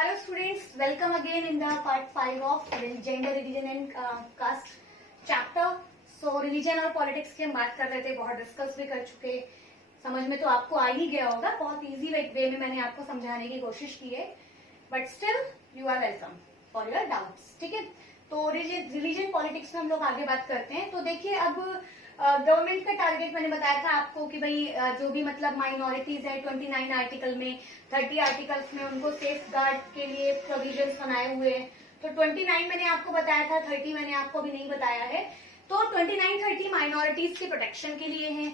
Hello students, welcome again in the part 5 of gender, religion and caste chapter. So religion और politics की हम बात कर रहे थे, बहुत डिस्कस भी कर चुके, समझ में तो आपको आ ही गया होगा, बहुत इजी वे में मैंने आपको समझाने की कोशिश की है, but still you are welcome for your doubts. ठीक है, तो रिलीजन पॉलिटिक्स में हम लोग आगे बात करते हैं. तो देखिए, अब गवर्नमेंट का टारगेट मैंने बताया था आपको कि भाई जो भी मतलब माइनॉरिटीज है 29 आर्टिकल में, 30 आर्टिकल्स में उनको सेफ गार्ड के लिए प्रोविजंस बनाए हुए हैं. तो 29 मैंने आपको बताया था, 30 मैंने आपको अभी नहीं बताया है. तो 29-30 माइनॉरिटीज के प्रोटेक्शन के लिए हैं.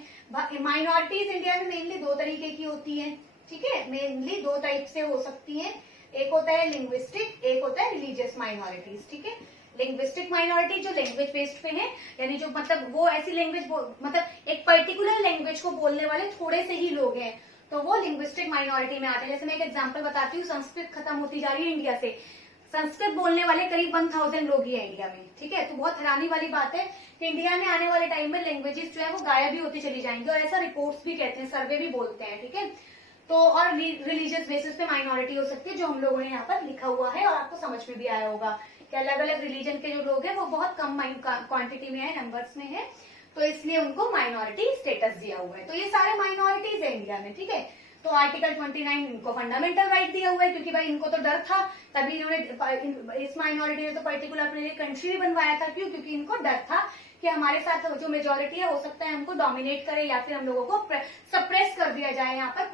माइनॉरिटीज इंडिया में मेनली दो तरीके की होती है. ठीक है, मेनली दो टाइप से हो सकती है. एक होता है लिंग्विस्टिक, एक होता है रिलीजियस माइनॉरिटीज. ठीक है, लिंग्विस्टिक माइनॉरिटी जो लैंग्वेज बेस्ड पे है, यानी जो मतलब वो ऐसी लैंग्वेज मतलब एक पर्टिकुलर लैंग्वेज को बोलने वाले थोड़े से ही लोग हैं, तो वो लिंग्विस्टिक माइनॉरिटी में आते हैं. जैसे मैं एक एग्जांपल बताती हूँ, संस्कृत खत्म होती जा रही है इंडिया से, संस्कृत बोलने वाले करीब 1000 लोग ही है इंडिया में. ठीक है, तो बहुत हैरानी वाली बात है कि इंडिया में आने वाले टाइम में लैंग्वेजेस जो है वो गायब भी होती चली जाएंगी, और ऐसा रिपोर्ट्स भी कहते हैं, सर्वे भी बोलते हैं. ठीक है, तो और रिलीजियस बेसिस पे माइनॉरिटी हो सकती है, जो हम लोगों ने यहाँ पर लिखा हुआ है और आपको समझ में भी आया होगा कि अलग अलग रिलीजन के जो लोग हैं वो बहुत कम क्वांटिटी में है, नंबर्स में है, तो इसलिए उनको माइनॉरिटी स्टेटस दिया हुआ है. तो ये सारे माइनॉरिटीज है इंडिया में. ठीक है, तो आर्टिकल 29 इनको फंडामेंटल राइट दिया हुआ है, क्योंकि भाई इनको तो डर था, तभी इन्होंने इस माइनॉरिटी ने तो पर्टिकुलर अपने लिए कंट्री भी बनवाया था. क्यों? क्योंकि इनको डर था कि हमारे साथ जो मेजोरिटी है हो सकता है हमको डोमिनेट करे, या फिर हम लोगों को सप्रेस कर दिया जाए, यहाँ पर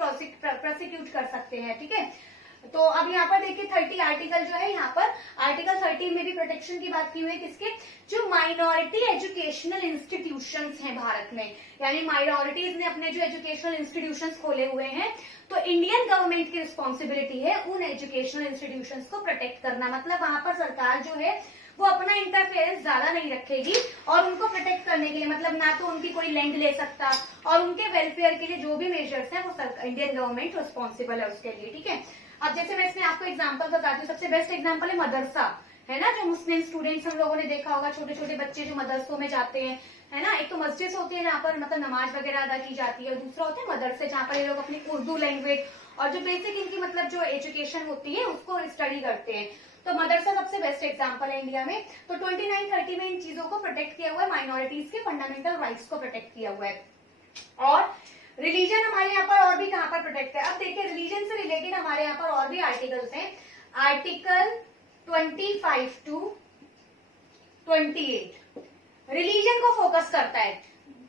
प्रोसिक्यूट कर सकते हैं. ठीक है, तो अब यहाँ पर देखिए 30 आर्टिकल जो है, यहाँ पर आर्टिकल 13 में भी प्रोटेक्शन की बात की हुई है. किसके? जो माइनॉरिटी एजुकेशनल इंस्टीट्यूशंस हैं भारत में, यानी माइनॉरिटीज ने अपने जो एजुकेशनल इंस्टीट्यूशंस खोले हुए हैं, तो इंडियन गवर्नमेंट की रिस्पॉन्सिबिलिटी है उन एजुकेशनल इंस्टीट्यूशंस को प्रोटेक्ट करना. मतलब वहां पर सरकार जो है वो अपना इंटरफेरेंस ज्यादा नहीं रखेगी, और उनको प्रोटेक्ट करने के लिए मतलब ना तो उनकी कोई लैंड ले सकता, और उनके वेलफेयर के लिए जो भी मेजर्स हैं वो इंडियन गवर्नमेंट रिस्पॉन्सिबल है उसके लिए. ठीक है, अब जैसे मैं इसमें आपको एग्जांपल बताती हूँ, सबसे बेस्ट एग्जांपल है मदरसा, है ना, जो मुस्लिम स्टूडेंट्स हम लोगों ने देखा होगा, छोटे छोटे बच्चे जो मदरसों में जाते हैं, है ना. एक तो मस्जिद होती है जहाँ पर मतलब नमाज वगैरह अदा की जाती है, और दूसरा होता है मदरसे, जहाँ पर ये लोग अपनी उर्दू लैंग्वेज और जो बेसिक इनकी मतलब जो एजुकेशन होती है उसको स्टडी करते हैं. तो मदरसा सबसे बेस्ट एग्जांपल है इंडिया में. तो 29-30 में इन चीजों को प्रोटेक्ट किया हुआ है, माइनॉरिटीज के फंडामेंटल राइट्स को प्रोटेक्ट किया हुआ है. और रिलीजन हमारे यहाँ पर और भी कहाँ पर प्रोटेक्ट है. अब देखिए, रिलीजन से रिलेटेड हमारे यहाँ पर और भी आर्टिकल्स हैं. आर्टिकल 25 to 28 रिलीजन को फोकस करता है.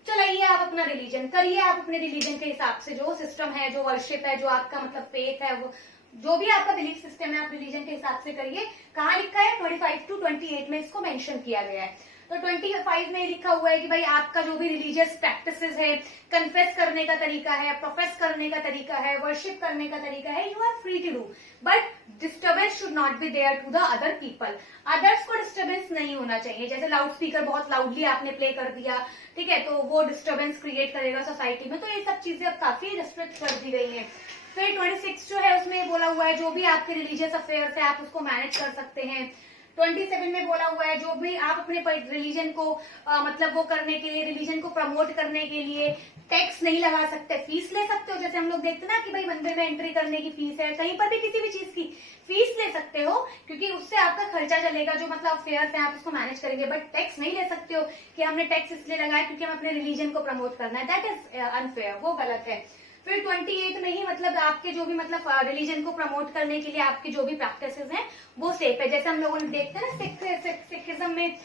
चलाइए आप अपना रिलीजन, करिए आप अपने रिलीजन के हिसाब से, जो सिस्टम है, जो वर्शिप है, जो आपका मतलब फेथ है, वो जो भी आपका बिलीफ सिस्टम है आप रिलीजन के हिसाब से करिए. कहाँ लिखा है? 25 to 28 में इसको मेंशन किया गया है. तो 25 में लिखा हुआ है कि भाई आपका जो भी रिलीजियस प्रैक्टिसेस है, कन्फेस करने का तरीका है, प्रोफेस करने का तरीका है, वर्शिप करने का तरीका है, you are free to do, but disturbance should not be there to the other people. Others को डिस्टर्बेंस नहीं होना चाहिए. जैसे लाउड स्पीकर बहुत लाउडली आपने प्ले कर दिया, ठीक है, तो वो डिस्टर्बेंस क्रिएट करेगा सोसाइटी में. तो ये सब चीजें अब काफी रिस्ट्रिक्ट कर दी गई है. फिर 26 जो है उसमें बोला हुआ है जो भी आपके रिलीजियस अफेयर्स है आप उसको मैनेज कर सकते हैं. 27 में बोला हुआ है जो भी आप अपने रिलीजन को मतलब वो करने के लिए, रिलीजन को प्रमोट करने के लिए टैक्स नहीं लगा सकते, फीस ले सकते हो. जैसे हम लोग देखते ना कि भाई मंदिर में एंट्री करने की फीस है, कहीं पर भी किसी भी चीज की फीस ले सकते हो, क्योंकि उससे आपका खर्चा चलेगा, जो मतलब अफेयर्स है आप उसको मैनेज करेंगे. बट टैक्स नहीं ले सकते हो कि हमने टैक्स इसलिए लगाया क्योंकि हम अपने रिलीजन को प्रमोट करना है. दैट इज अनफेयर, वो गलत है. फिर 28 में ही मतलब आपके जो भी मतलब रिलीजन को प्रमोट करने के लिए आपकी जो भी प्रैक्टिसेस हैं वो सेफ है. जैसे हम लोगों ने देखते हैं ना सिखिज्म में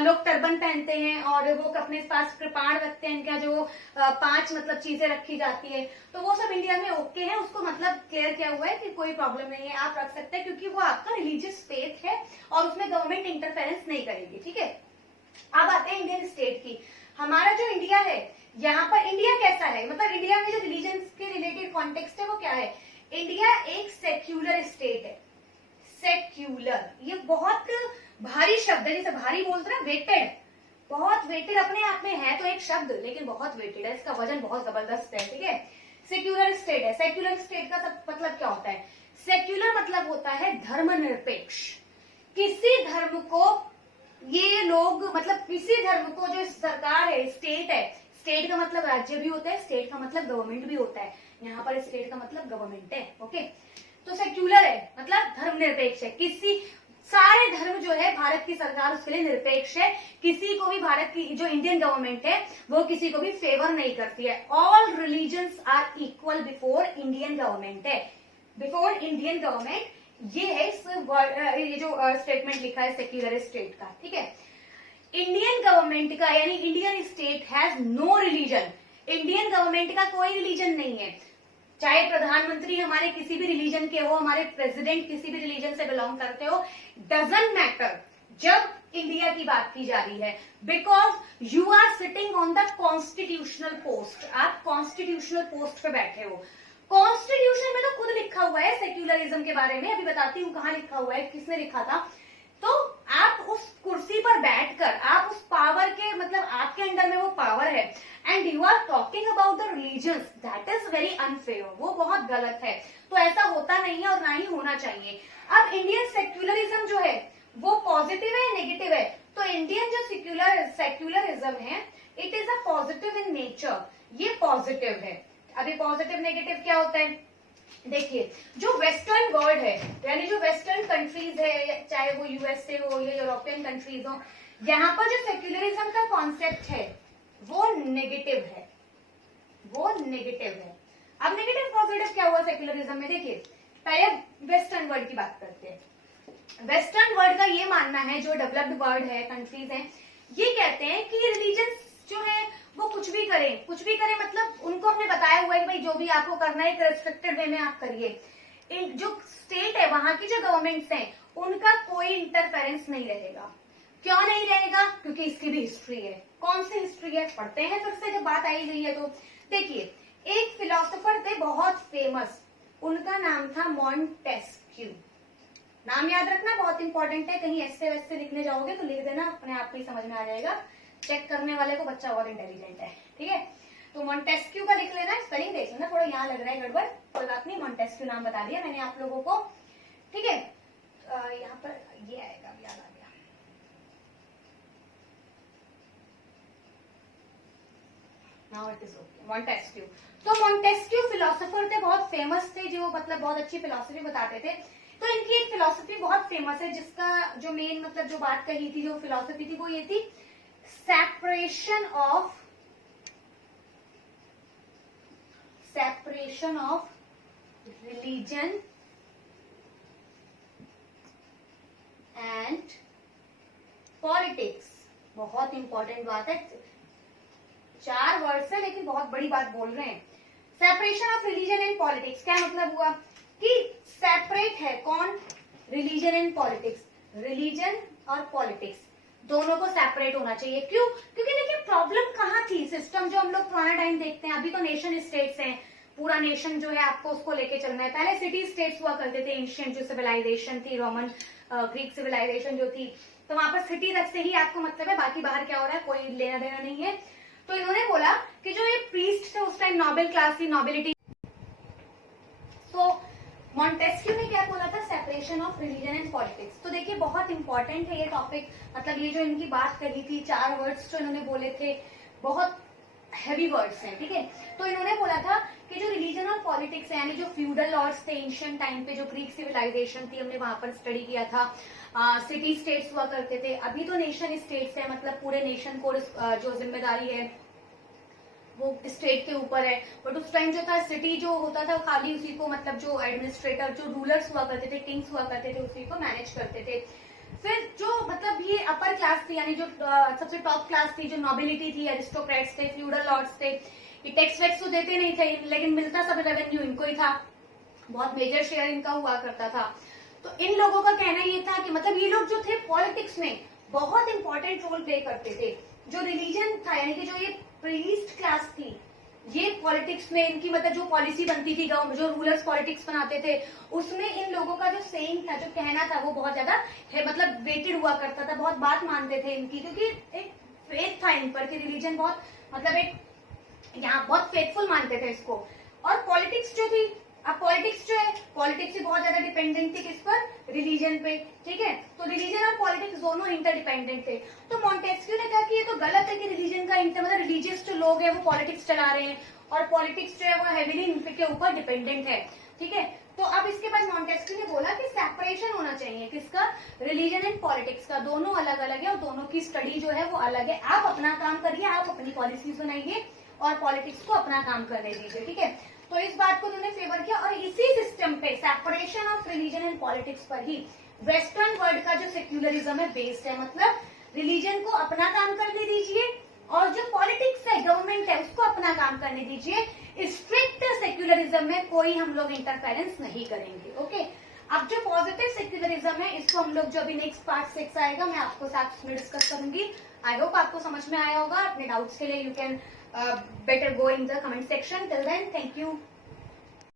लोग टर्बन पहनते हैं और वो अपने पास कृपाण रखते हैं, इनका जो 5 मतलब चीजें रखी जाती है, तो वो सब इंडिया में ओके है. उसको मतलब क्लियर किया हुआ है कि कोई प्रॉब्लम नहीं है, आप रख सकते हैं, क्योंकि वो आपका रिलीजियस फेथ है और उसमें गवर्नमेंट इंटरफेरेंस नहीं करेगी. ठीक है, अब आते हैं इंडियन स्टेट की. हमारा जो इंडिया है, यहाँ पर इंडिया कैसा है, मतलब इंडिया में जो रिलीजन के रिलेटेड कॉन्टेक्स्ट है वो क्या है. इंडिया एक सेक्युलर स्टेट है. सेक्युलर, ये बहुत भारी शब्द है, जैसे भारी बोलते ना, वेटेड, बहुत वेटेड अपने आप में है तो एक शब्द, लेकिन बहुत वेटेड है, इसका वजन बहुत जबरदस्त है. ठीक है, सेक्युलर स्टेट है. सेक्युलर स्टेट का सब मतलब क्या होता है? सेक्युलर मतलब होता है धर्मनिरपेक्ष. किसी धर्म को ये लोग मतलब किसी धर्म को जो सरकार है, स्टेट है, स्टेट का मतलब राज्य भी होता है, स्टेट का मतलब गवर्नमेंट भी होता है, यहाँ पर स्टेट का मतलब गवर्नमेंट है. ओके, तो सेक्युलर है मतलब धर्मनिरपेक्ष है, किसी सारे धर्म जो है भारत की सरकार उसके लिए निरपेक्ष है, किसी को भी भारत की जो इंडियन गवर्नमेंट है वो किसी को भी फेवर नहीं करती है। All religions are equal before Indian government है, बिफोर इंडियन गवर्नमेंट, ये है ये जो स्टेटमेंट लिखा है सेक्युलर स्टेट का, ठीक है। इंडियन गवर्नमेंट का यानी Indian state has no religion, Indian government का कोई रिलीजन नहीं है, चाहे प्रधानमंत्री हमारे किसी भी रिलीजन के हो, हमारे प्रेसिडेंट किसी भी रिलीजन से बिलोंग करते हो, डजंट मैटर जब इंडिया की बात की जा रही है, because you are sitting on the constitutional post, आप कॉन्स्टिट्यूशनल पोस्ट पे बैठे हो। कॉन्स्टिट्यूशन में तो खुद लिखा हुआ है सेक्युलरिज्म के बारे में, अभी बताती हूँ कहाँ लिखा हुआ है, किसने लिखा था। तो आप उस कुर्सी पर बैठकर आप उस पावर के मतलब आपके अंडर में वो पावर है and you are talking about the religion, that is very unfair, वो बहुत गलत है। तो ऐसा होता नहीं है और ना ही होना चाहिए। अब इंडियन सेक्युलरिज्म जो है वो पॉजिटिव है नेगेटिव है? तो इंडियन जो सेक्युलरिज्म है it is a positive in nature, ये पॉजिटिव है। अभी पॉजिटिव नेगेटिव क्या होता है देखिए, जो वेस्टर्न वर्ल्ड है यानी जो वेस्टर्न कंट्रीज है, चाहे वो यूएसए हो या यूरोपियन कंट्रीज हो, यहाँ पर जो सेक्युलरिज्म का कॉन्सेप्ट है वो नेगेटिव है, वो नेगेटिव है। अब नेगेटिव पॉजिटिव क्या हुआ सेक्युलरिज्म में, देखिए पहले वेस्टर्न वर्ल्ड की बात करते हैं। वेस्टर्न वर्ल्ड का ये मानना है, जो डेवलप्ड वर्ल्ड है, कंट्रीज हैं, ये कहते हैं कि रिलीजन जो है वो कुछ भी करें मतलब उनको हमने बताया हुआ है कि भाई जो भी आपको करना है एक रेस्ट्रिक्टेड वे में आप करिए। जो स्टेट है वहां की जो गवर्नमेंट्स हैं उनका कोई इंटरफेरेंस नहीं रहेगा। क्यों नहीं रहेगा? क्योंकि इसकी भी हिस्ट्री है। कौन सी हिस्ट्री है पढ़ते हैं फिर से, जब बात आई गई है तो देखिए, एक फिलोसोफर थे बहुत फेमस, उनका नाम था मॉन्टेस्क्यू। नाम याद रखना बहुत इंपॉर्टेंट है, कहीं ऐसे वैसे लिखने जाओगे तो लिख देना, अपने आप को ही समझ में आ जाएगा। चेक करने वाले को बच्चा और इंटेलिजेंट है, ठीक है। तो मॉन्टेस्क्यू का लिख लेना, स्पेलिंग देख लेना, थोड़ा यहाँ लग रहा है गड़बड़, कोई बात नहीं, मॉन्टेस्क्यू नाम बता दिया मैंने आप लोगों को, ठीक है। यहाँ पर ये आएगा, याद आ गया, now it is okay, Montesquieu. तो मॉन्टेस्क्यू फिलोसोफर थे, बहुत फेमस थे, जो मतलब बहुत अच्छी फिलोसफी बताते थे। तो इनकी एक फिलोसफी बहुत फेमस है, जिसका जो मेन मतलब जो बात कही थी, जो फिलोसफी थी वो ये थी, separation of religion and politics। बहुत इंपॉर्टेंट बात है, 4 वर्ड्स है लेकिन बहुत बड़ी बात बोल रहे हैं। Separation of religion and politics, क्या मतलब हुआ कि सेपरेट है कौन, रिलीजन एंड पॉलिटिक्स, रिलीजन और पॉलिटिक्स दोनों को सेपरेट होना चाहिए। क्यों? क्योंकि देखिए प्रॉब्लम कहाँ थी, सिस्टम जो हम लोग पुराना टाइम देखते हैं, अभी तो नेशन स्टेट्स हैं, पूरा नेशन जो है आपको उसको लेके चलना है। पहले सिटी स्टेट्स हुआ करते थे, एंशिएंट जो सिविलाइजेशन थी, रोमन ग्रीक सिविलाइजेशन जो थी, तो वहां पर सिटी तक से ही आपको मतलब है, बाकी बाहर क्या हो रहा है कोई लेना देना नहीं है। तो इन्होंने बोला कि जो ये प्रीस्ट थे उस टाइम नोबेल क्लास थी, नोबिलिटी, तो मॉन्टेस्क्यू ने क्या बोला था, separation of religion and politics. तो देखिए बहुत इंपॉर्टेंट है ये टॉपिक, मतलब ये जो इनकी बात कही थी, 4 वर्ड्स जो इन्होंने बोले थे बहुत हैवी वर्ड्स हैं, ठीक है। तो इन्होंने बोला था कि जो रिलीजन और पॉलिटिक्स है, यानी जो फ्यूडल लॉर्ड्स थे एंशिएंट टाइम पे, जो ग्रीक सिविलाइजेशन थी, हमने वहां पर स्टडी किया था, सिटी स्टेट्स हुआ करते थे, अभी तो नेशन स्टेट्स है, मतलब पूरे नेशन को जो जिम्मेदारी है वो स्टेट के ऊपर है। बट उस टाइम जो था सिटी जो होता था खाली उसी को मतलब जो एडमिनिस्ट्रेटर, जो रूलर्स हुआ करते थे, किंग्स हुआ करते थे, उसी को मैनेज करते थे। फिर जो मतलब ये अपर क्लास थी, यानी जो सबसे टॉप क्लास थी, जो नोबिलिटी थी, एरिस्टोक्रेट्स थे, फ्यूडल लॉर्ड्स थे, ये टैक्स वैक्स तो देते नहीं थे, लेकिन मिलता सब रेवेन्यू इनको ही था, बहुत मेजर शेयर इनका हुआ करता था। तो इन लोगों का कहना ये था कि मतलब ये लोग जो थे पॉलिटिक्स में बहुत इंपॉर्टेंट रोल प्ले करते थे। जो रिलीजन था यानी कि जो ये प्रीस्ट क्लास थी, ये पॉलिटिक्स में इनकी मतलब जो पॉलिसी बनती थी, जो रूलर्स पॉलिटिक्स बनाते थे, उसमें इन लोगों का जो सेइंग था, जो कहना था, वो बहुत ज्यादा है मतलब वेटेड हुआ करता था, बहुत बात मानते थे इनकी, क्योंकि एक फेथ था इन पर कि रिलीजन बहुत मतलब एक यहाँ बहुत फेथफुल मानते थे इसको। और पॉलिटिक्स जो थी, अब पॉलिटिक्स जो है, पॉलिटिक्स ही बहुत ज्यादा डिपेंडेंट थी किस पर, रिलीजन पे, ठीक है। तो रिलीजन और पॉलिटिक्स दोनों इंटरडिपेंडेंट थे। तो मॉन्टेस्क्यू ने कहा कि ये तो गलत है कि रिलीजन का मतलब रिलीजियस जो लोग हैं वो पॉलिटिक्स चला रहे हैं और पॉलिटिक्स जो है वो हेवीली इनके ऊपर डिपेंडेंट है, ठीक है। तो अब इसके बाद रिलीजन एंड पॉलिटिक्स का दोनों अलग अलग है और दोनों की स्टडी जो है वो अलग है। आप अपना काम करिए, आप अपनी पॉलिसीज बनाइए और पॉलिटिक्स को अपना काम करने दीजिए, ठीक है। तो इस बात को उन्होंने फेवर किया और इसी सिस्टम पे separation of religion and politics पर ही वेस्टर्न वर्ल्ड का जो सेक्युलरिज्म है बेस्ड है। मतलब रिलीजन को अपना काम करने दीजिए और जो पॉलिटिक्स है, गवर्नमेंट है, उसको अपना काम करने दीजिए। स्ट्रिक्ट सेक्युलरिज्म में कोई हम लोग इंटरफेरेंस नहीं करेंगे, ओके। अब जो पॉजिटिव सेक्युलरिज्म है इसको हम लोग जो अभी नेक्स्ट पार्ट 6 आएगा मैं आपको साथ में डिस्कस करूंगी। आई होप आपको समझ में आया होगा। अपने डाउट्स के लिए you can better go in the comment section. Till then, thank you.